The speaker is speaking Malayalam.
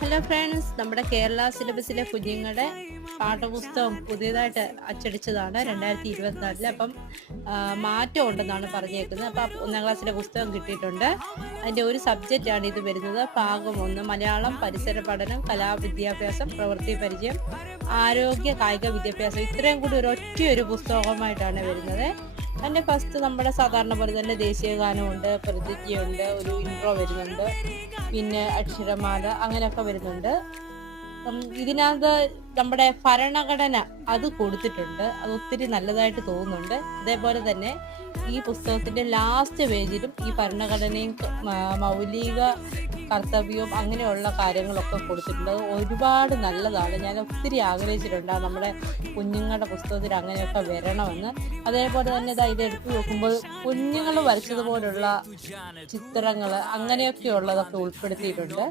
ഹലോ ഫ്രണ്ട്സ്, നമ്മുടെ കേരള സിലബസിലെ കുഞ്ഞുങ്ങളുടെ പാഠപുസ്തകം പുതിയതായിട്ട് അച്ചടിച്ചതാണ് 2024. അപ്പം മാറ്റം ഉണ്ടെന്നാണ് പറഞ്ഞേക്കുന്നത്. അപ്പം 1ാം ക്ലാസ്സിലെ പുസ്തകം കിട്ടിയിട്ടുണ്ട്. അതിൻ്റെ ഒരു സബ്ജക്റ്റാണ് ഇത് വരുന്നത്. ഭാഗം 1 മലയാളം, പരിസര പഠനം, കലാവിദ്യാഭ്യാസം, പ്രവൃത്തി പരിചയം, ആരോഗ്യ കായിക വിദ്യാഭ്യാസം. ഇത്രയും കൂടി ഒരു പുസ്തകമായിട്ടാണ് വരുന്നത്. അതിൻ്റെ ഫസ്റ്റ് നമ്മുടെ സാധാരണ പോലെ തന്നെ ദേശീയ ഗാനമുണ്ട്, പ്രതിജ്ഞയുണ്ട്, ഒരു ഇൻട്രോ വരുന്നുണ്ട്, പിന്നെ അക്ഷരമാല അങ്ങനെയൊക്കെ വരുന്നുണ്ട്. ഇതിനകത്ത് നമ്മുടെ ഭരണഘടന അത് കൊടുത്തിട്ടുണ്ട്. അത് ഒത്തിരി നല്ലതായിട്ട് തോന്നുന്നുണ്ട്. അതേപോലെ തന്നെ ഈ പുസ്തകത്തിന്റെ ലാസ്റ്റ് പേജിലും ഈ ഭരണഘടനയും മൗലിക കർത്തവ്യവും അങ്ങനെയുള്ള കാര്യങ്ങളൊക്കെ കൊടുത്തിട്ടുണ്ട്. അത് ഒരുപാട് നല്ലതാണ്. ഞാൻ ഒത്തിരി ആഗ്രഹിച്ചിട്ടുണ്ട് നമ്മുടെ കുഞ്ഞുങ്ങളുടെ പുസ്തകത്തിൽ അങ്ങനെയൊക്കെ വരണമെന്ന്. അതേപോലെ തന്നെ ഇതെടുത്ത് നോക്കുമ്പോൾ കുഞ്ഞുങ്ങൾ വരച്ചതുപോലുള്ള ചിത്രങ്ങൾ അങ്ങനെയൊക്കെ ഉള്ളതൊക്കെ ഉൾപ്പെടുത്തിയിട്ടുണ്ട്.